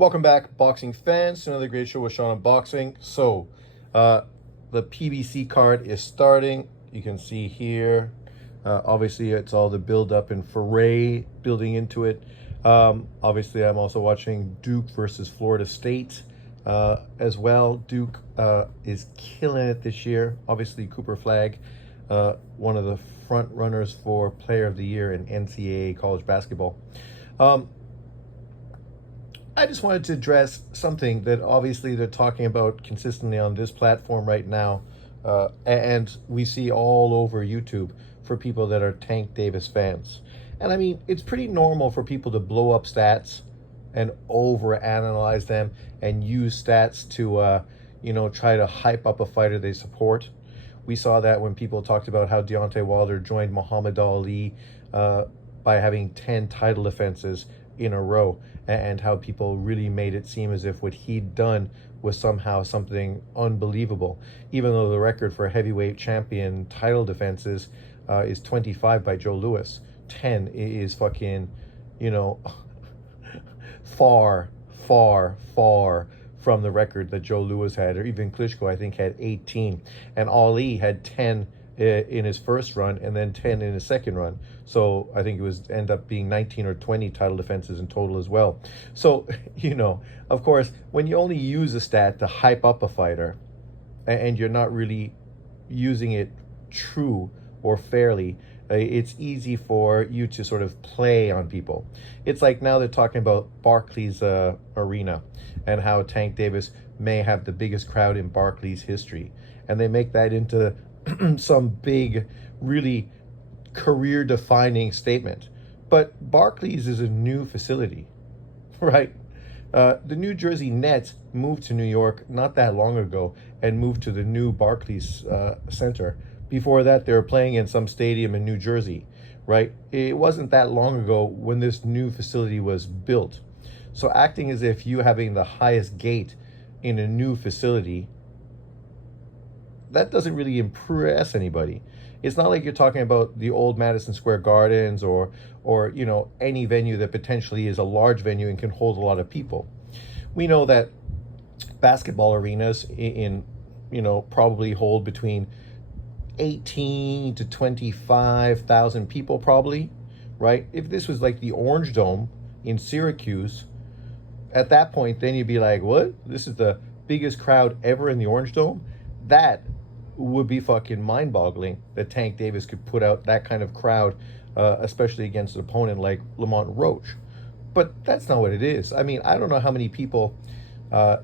Welcome back, boxing fans, to another great show with Sean on Boxing. So, the PBC card is starting. You can see here, obviously, it's all the build-up and foray building into it. Obviously, I'm also watching Duke versus Florida State as well. Duke is killing it this year. Obviously, Cooper Flagg, one of the front runners for Player of the Year in NCAA college basketball. I just wanted to address something that obviously they're talking about consistently on this platform right now, and we see all over YouTube for people that are Tank Davis fans. And I mean, it's pretty normal for people to blow up stats and overanalyze them and use stats to, try to hype up a fighter they support. We saw that when people talked about how Deontay Wilder joined Muhammad Ali by having 10 title defenses in a row, and how people really made it seem as if what he'd done was somehow something unbelievable, even though the record for heavyweight champion title defenses is 25 by Joe Louis. 10 is fucking, far from the record that Joe Louis had, or even Klitschko, I think, had 18. And Ali had 10 in his first run and then 10 in his second run. So I think it was end up being 19 or 20 title defenses in total as well. So, of course, when you only use a stat to hype up a fighter and you're not really using it true or fairly, it's easy for you to sort of play on people. It's like now they're talking about Barclays Arena and how Tank Davis may have the biggest crowd in Barclays history. And they make that into some big, really career-defining statement. But Barclays is a new facility, right? The New Jersey Nets moved to New York not that long ago and moved to the new Barclays Center. Before that, they were playing in some stadium in New Jersey, right? It wasn't that long ago when this new facility was built. So acting as if you having the highest gate in a new facility, that doesn't really impress anybody. It's not like you're talking about the old Madison Square Gardens or any venue that potentially is a large venue and can hold a lot of people. We know that basketball arenas in probably hold between 18 to 25,000 people probably, right? If this was like the Orange Dome in Syracuse, at that point, then you'd be like, what? This is the biggest crowd ever in the Orange Dome? That would be fucking mind-boggling that Tank Davis could put out that kind of crowd, especially against an opponent like Lamont Roach. But that's not what it is. I mean, I don't know how many people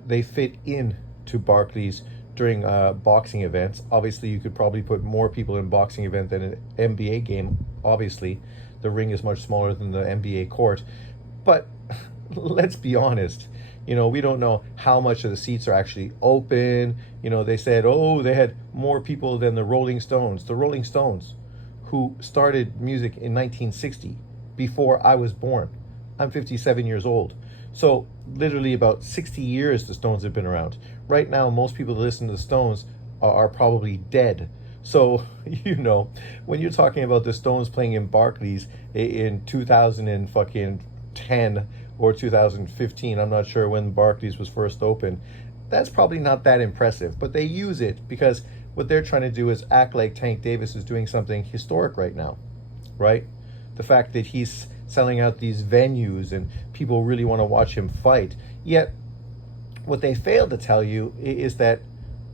they fit in to Barclays during boxing events. Obviously, you could probably put more people in a boxing event than an NBA game. Obviously, the ring is much smaller than the NBA court. But let's be honest. We don't know how much of the seats are actually open. They said, they had more people than the Rolling Stones. The Rolling Stones, who started music in 1960, before I was born. I'm 57 years old. So literally about 60 years the Stones have been around. Right now, most people that listen to the Stones are probably dead. So, when you're talking about the Stones playing in Barclays in 2010 or 2015, I'm not sure when Barclays was first opened, that's probably not that impressive. But they use it because what they're trying to do is act like Tank Davis is doing something historic right now, right? The fact that he's selling out these venues and people really want to watch him fight. Yet, what they fail to tell you is that,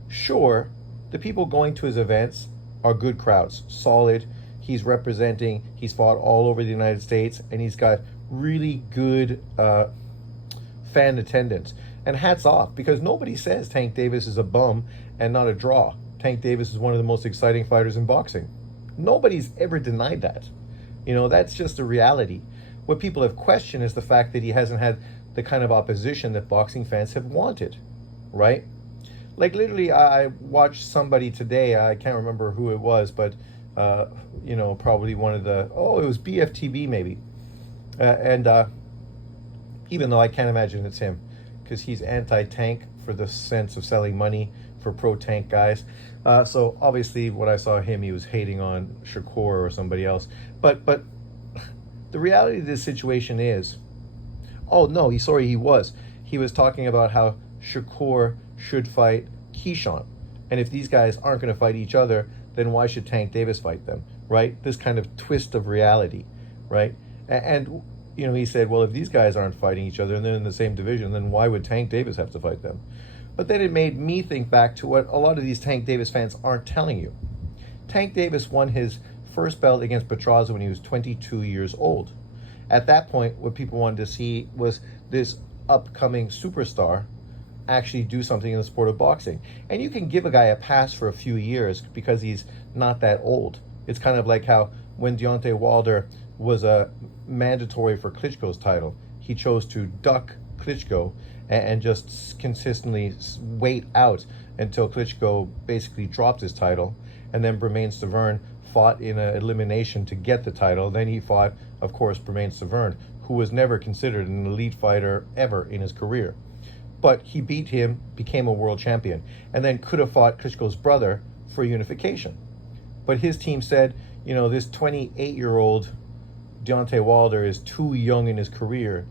sure, the people going to his events are good crowds, solid. He's representing, he's fought all over the United States, and he's got really good fan attendance. And hats off, because nobody says Tank Davis is a bum and not a draw. Tank Davis is one of the most exciting fighters in boxing. Nobody's ever denied that. That's just a reality. What people have questioned is the fact that he hasn't had the kind of opposition that boxing fans have wanted, right? Like literally, I watched somebody today, I can't remember who it was, but, probably one of it was BFTB maybe. And even though I can't imagine it's him, because he's anti-tank for the sense of selling money for pro-tank guys. So obviously when I saw him, he was hating on Shakur or somebody else. But the reality of this situation is, he he was talking about how Shakur should fight Keyshawn. And if these guys aren't going to fight each other, then why should Tank Davis fight them, right? This kind of twist of reality, right? And you know, he said, well, if these guys aren't fighting each other and they're in the same division, then why would Tank Davis have to fight them? But then it made me think back to what a lot of these Tank Davis fans aren't telling you. Tank Davis won his first belt against Petraza when he was 22 years old. At that point, what people wanted to see was this upcoming superstar actually do something in the sport of boxing. And you can give a guy a pass for a few years because he's not that old. It's kind of like how when Deontay Wilder was mandatory for Klitschko's title, he chose to duck Klitschko and just consistently wait out until Klitschko basically dropped his title. And then Bermane Stiverne fought in an elimination to get the title. Then he fought, of course, Bermane Stiverne, who was never considered an elite fighter ever in his career. But he beat him, became a world champion, and then could have fought Klitschko's brother for unification. But his team said, you know, this 28-year-old Deontay Wilder is too young in his career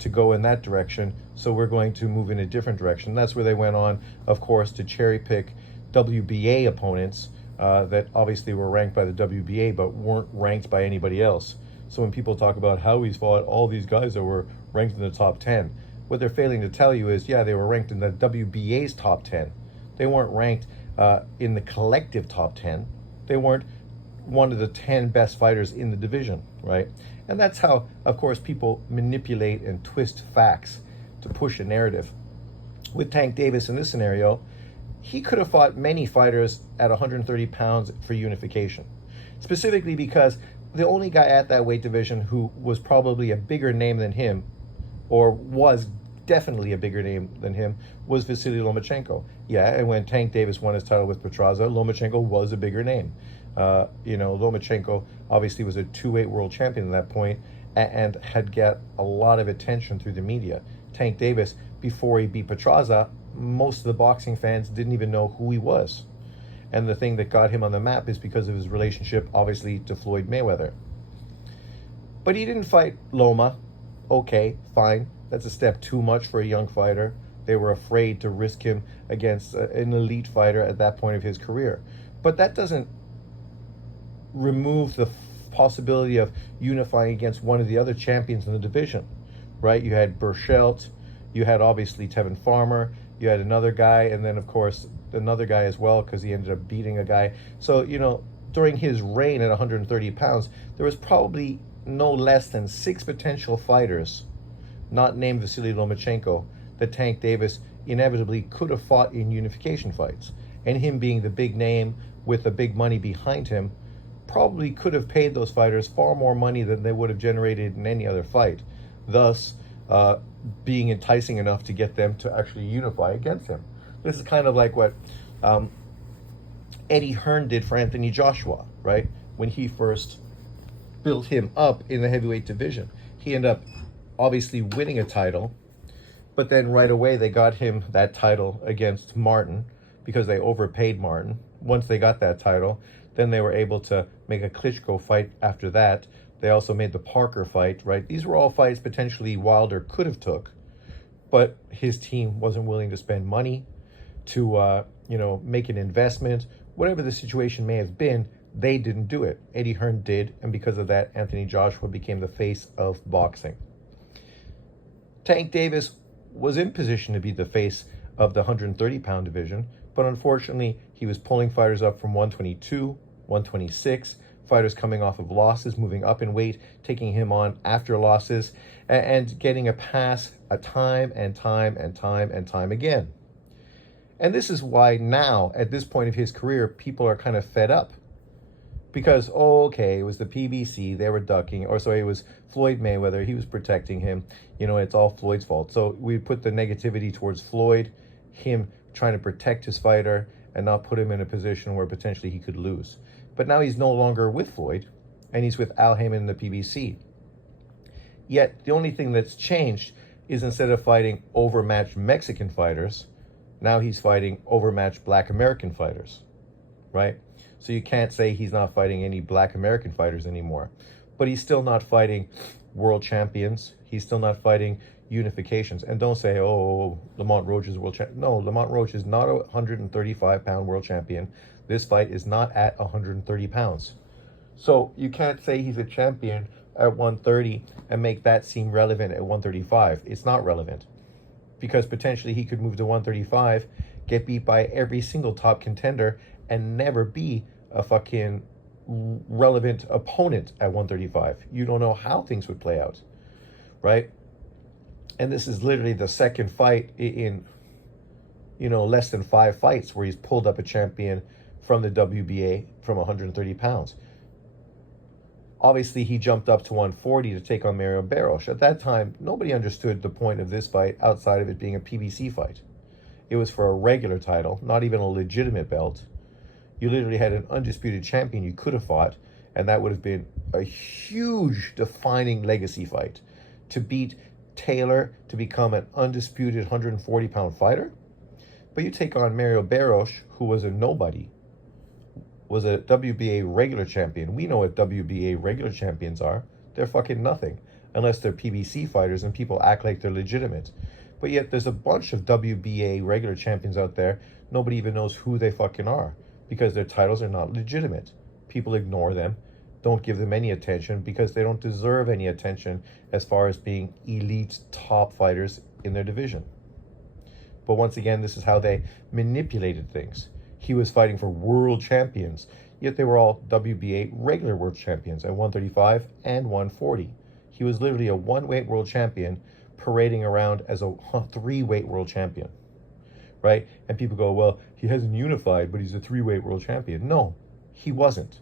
to go in that direction, so we're going to move in a different direction. That's where they went on, of course, to cherry pick WBA opponents that obviously were ranked by the WBA but weren't ranked by anybody else. So when people talk about how he's fought all these guys that were ranked in the top 10, what they're failing to tell you is, yeah, they were ranked in the WBA's top 10. They weren't ranked in the collective top 10. They weren't one of the 10 best fighters in the division, right? And that's how, of course, people manipulate and twist facts to push a narrative. With Tank Davis in this scenario, he could have fought many fighters at 130 pounds for unification, specifically because the only guy at that weight division who was probably a bigger name than him, or was definitely a bigger name than him, was Vasily Lomachenko. Yeah, and when Tank Davis won his title with Petraza, Lomachenko was a bigger name. Lomachenko obviously was a 2-weight world champion at that point and had got a lot of attention through the media. Tank Davis, before he beat Petraza, most of the boxing fans didn't even know who he was. And the thing that got him on the map is because of his relationship, obviously, to Floyd Mayweather. But he didn't fight Loma. Okay, fine. That's a step too much for a young fighter. They were afraid to risk him against an elite fighter at that point of his career. But that doesn't remove the possibility of unifying against one of the other champions in the division, right? You had Burchelt, you had obviously Tevin Farmer, you had another guy, and then of course another guy as well, because he ended up beating a guy. So, you know, during his reign at 130 pounds, there was probably no less than 6 potential fighters, not named Vasily Lomachenko, that Tank Davis inevitably could have fought in unification fights. And him being the big name with the big money behind him, probably could have paid those fighters far more money than they would have generated in any other fight, thus being enticing enough to get them to actually unify against him. This is kind of like what Eddie Hearn did for Anthony Joshua, right? When he first built him up in the heavyweight division. He ended up obviously winning a title, but then right away they got him that title against Martin because they overpaid Martin. Once they got that title, then they were able to make a Klitschko fight after that. They also made the Parker fight, right? These were all fights potentially Wilder could have took, but his team wasn't willing to spend money to, make an investment. Whatever the situation may have been, they didn't do it. Eddie Hearn did, and because of that, Anthony Joshua became the face of boxing. Tank Davis was in position to be the face of the 130-pound division, but unfortunately, he was pulling fighters up from 122, 126, fighters coming off of losses, moving up in weight, taking him on after losses, and getting a pass time and time again. And this is why now, at this point of his career, people are kind of fed up. Because, it was the PBC, they were ducking, it was Floyd Mayweather, he was protecting him. It's all Floyd's fault. So we put the negativity towards Floyd, him trying to protect his fighter and not put him in a position where potentially he could lose. But now he's no longer with Floyd, and he's with Al Haymon in the PBC. Yet, the only thing that's changed is instead of fighting overmatched Mexican fighters, now he's fighting overmatched Black American fighters, right? So you can't say he's not fighting any Black American fighters anymore. But he's still not fighting world champions. He's still not fighting unifications. And don't say, oh, Lamont Roach is world champion. No, Lamont Roach is not a 135-pound world champion. This fight is not at 130 pounds. So you can't say he's a champion at 130 and make that seem relevant at 135. It's not relevant, because potentially he could move to 135, get beat by every single top contender, and never be a fucking relevant opponent at 135. You don't know how things would play out, right? And this is literally the second fight in less than 5 fights where he's pulled up a champion from the WBA from 130 pounds. Obviously, he jumped up to 140 to take on Mario Barros. At that time, nobody understood the point of this fight outside of it being a PBC fight. It was for a regular title, not even a legitimate belt. You literally had an undisputed champion you could have fought, and that would have been a huge defining legacy fight. To beat Taylor to become an undisputed 140-pound fighter. But you take on Mario Barros, who was a nobody, was a WBA regular champion. We know what WBA regular champions are. They're fucking nothing, unless they're PBC fighters and people act like they're legitimate. But yet there's a bunch of WBA regular champions out there. Nobody even knows who they fucking are, because their titles are not legitimate. People ignore them, don't give them any attention, because they don't deserve any attention as far as being elite top fighters in their division. But once again, this is how they manipulated things. He was fighting for world champions, yet they were all WBA regular world champions at 135 and 140. He was literally a one-weight world champion parading around as a three-weight world champion, right? And people go, well, he hasn't unified, but he's a three-weight world champion. No, he wasn't.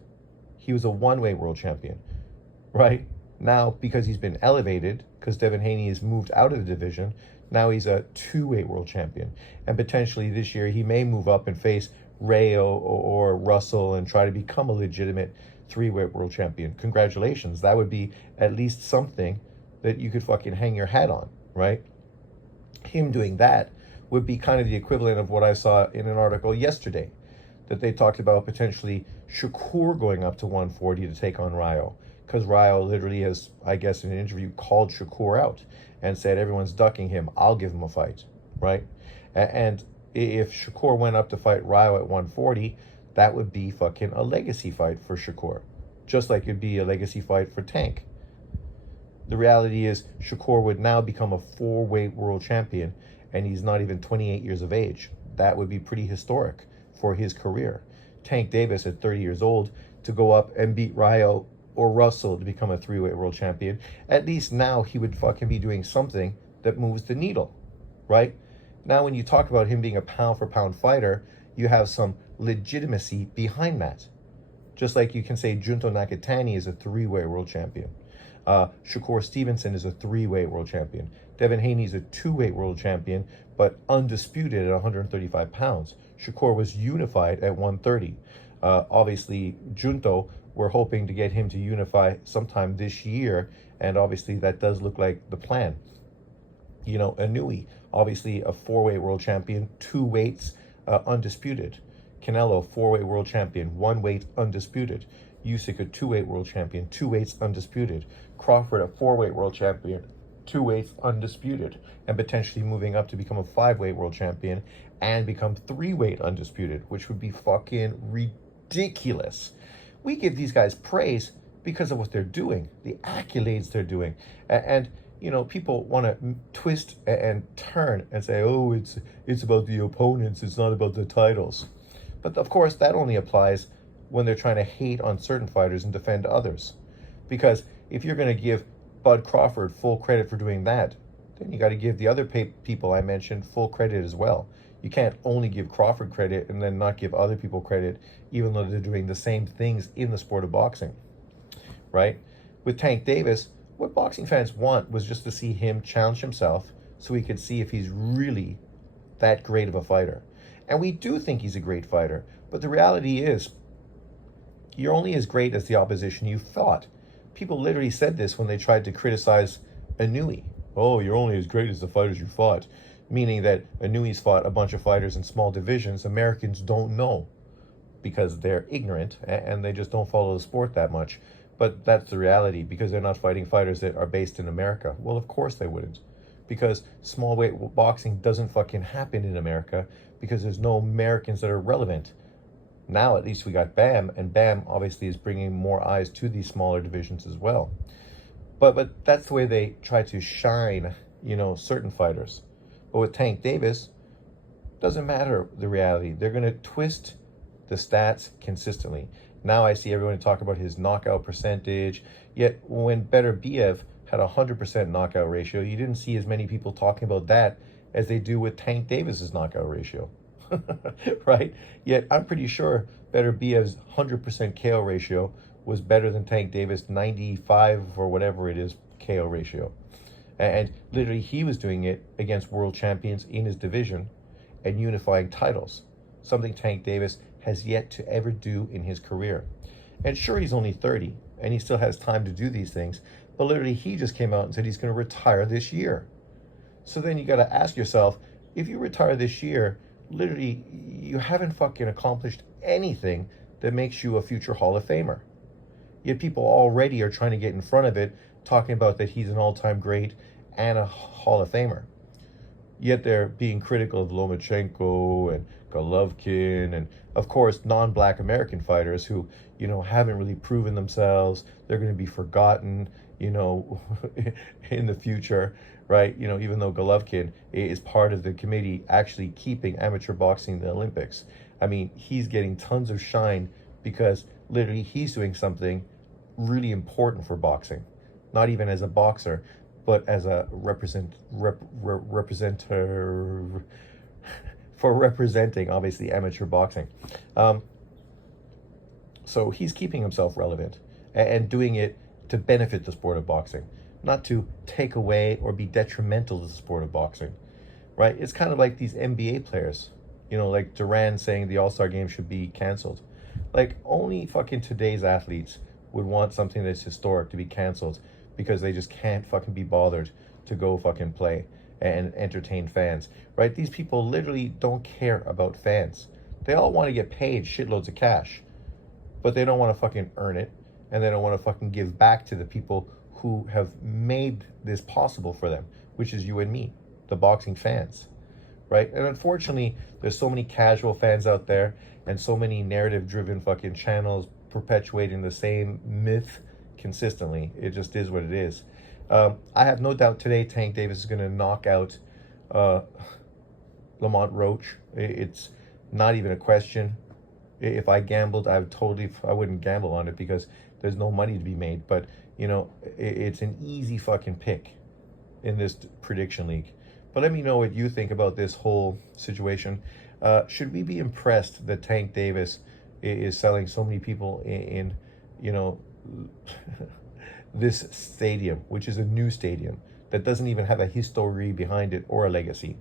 He was a one-weight world champion, right? Now, because he's been elevated, because Devin Haney has moved out of the division, now he's a two-weight world champion. And potentially this year, he may move up and face Rayo or Russell and try to become a legitimate three-weight world champion. Congratulations. That would be at least something that you could fucking hang your hat on, right? Him doing that would be kind of the equivalent of what I saw in an article yesterday, that they talked about potentially Shakur going up to 140 to take on Rayo, because Rayo literally has, I guess, in an interview called Shakur out and said, everyone's ducking him, I'll give him a fight, right? And if Shakur went up to fight Rayo at 140, that would be fucking a legacy fight for Shakur, just like it'd be a legacy fight for Tank. The reality is Shakur would now become a four-weight world champion, and he's not even 28 years of age. That would be pretty historic for his career. Tank Davis at 30 years old to go up and beat Rayo or Russell to become a three-weight world champion. At least now he would fucking be doing something that moves the needle, right? Now when you talk about him being a pound-for-pound fighter, you have some legitimacy behind that. Just like you can say Junto Nakatani is a three-weight world champion. Shakur Stevenson is a three-weight world champion. Devin Haney is a two-weight world champion, but undisputed at 135 pounds. Shakur was unified at 130. Obviously, Junto, we're hoping to get him to unify sometime this year, and obviously that does look like the plan. You know, Inui, obviously a four-weight world champion, two weights, undisputed. Canelo, four-weight world champion, one weight, undisputed. Usyk, a two-weight world champion, two weights, undisputed. Crawford, a four-weight world champion, two weights, undisputed, and potentially moving up to become a five-weight world champion and become three-weight undisputed, which would be fucking ridiculous. We give these guys praise because of what they're doing, the accolades they're doing, and you know, people want to twist and turn and say, oh, it's about the opponents, it's not about the titles. But of course, that only applies when they're trying to hate on certain fighters and defend others. Because if you're going to give Bud Crawford full credit for doing that, then you got to give the other people I mentioned full credit as well. You can't only give Crawford credit and then not give other people credit, even though they're doing the same things in the sport of boxing, right? With Tank Davis, what boxing fans want was just to see him challenge himself so we could see if he's really that great of a fighter. And we do think he's a great fighter, but the reality is you're only as great as the opposition you fought. People literally said this when they tried to criticize Inui. Oh, you're only as great as the fighters you fought. Meaning that Inui's fought a bunch of fighters in small divisions Americans don't know because they're ignorant and they just don't follow the sport that much. But that's the reality, because they're not fighting fighters that are based in America. Well, of course they wouldn't. because small weight boxing doesn't fucking happen in America because there's no Americans that are relevant. Now at least we got BAM, and BAM obviously is bringing more eyes to these smaller divisions as well. But that's the way they try to shine, certain fighters. But with Tank Davis, doesn't matter the reality. They're going to twist the stats consistently. Now I see everyone talk about his knockout percentage. Yet when Beterbiev had a 100% knockout ratio, you didn't see as many people talking about that as they do with Tank Davis's knockout ratio. Right? Yet I'm pretty sure Beterbiev's 100% KO ratio was better than Tank Davis 95 or whatever it is KO ratio. And literally he was doing it against world champions in his division and unifying titles, something Tank Davis has yet to ever do in his career. And sure, he's only 30 and he still has time to do these things, but literally he just came out and said he's going to retire this year. So then you got to ask yourself, if you retire this year, literally you haven't fucking accomplished anything that makes you a future Hall of Famer. Yet people already are trying to get in front of it, talking about that he's an all-time great and a Hall of Famer. Yet they're being critical of Lomachenko and Golovkin and, of course, non-black American fighters who, haven't really proven themselves. They're going to be forgotten, in the future, right? Even though Golovkin is part of the committee actually keeping amateur boxing in the Olympics. I mean, he's getting tons of shine because literally he's doing something really important for boxing. Not even as a boxer, but as a representative for representing, obviously, amateur boxing. So he's keeping himself relevant and doing it to benefit the sport of boxing, not to take away or be detrimental to the sport of boxing, right? It's kind of like these NBA players, like Durant saying the All-Star game should be canceled. Like, only fucking today's athletes would want something that's historic to be canceled because they just can't fucking be bothered to go fucking play and entertain fans, right? These people literally don't care about fans. They all want to get paid shitloads of cash, but they don't want to fucking earn it, and they don't want to fucking give back to the people who have made this possible for them, which is you and me, the boxing fans, right? And unfortunately, there's so many casual fans out there and so many narrative-driven fucking channels perpetuating the same myth consistently. It just is what it is. I have no doubt today Tank Davis is going to knock out Lamont Roach. It's not even a question. If I gambled, I wouldn't gamble on it because there's no money to be made. But, it's an easy fucking pick in this prediction league. But let me know what you think about this whole situation. Should we be impressed that Tank Davis is selling so many people in this stadium, which is a new stadium that doesn't even have a history behind it or a legacy?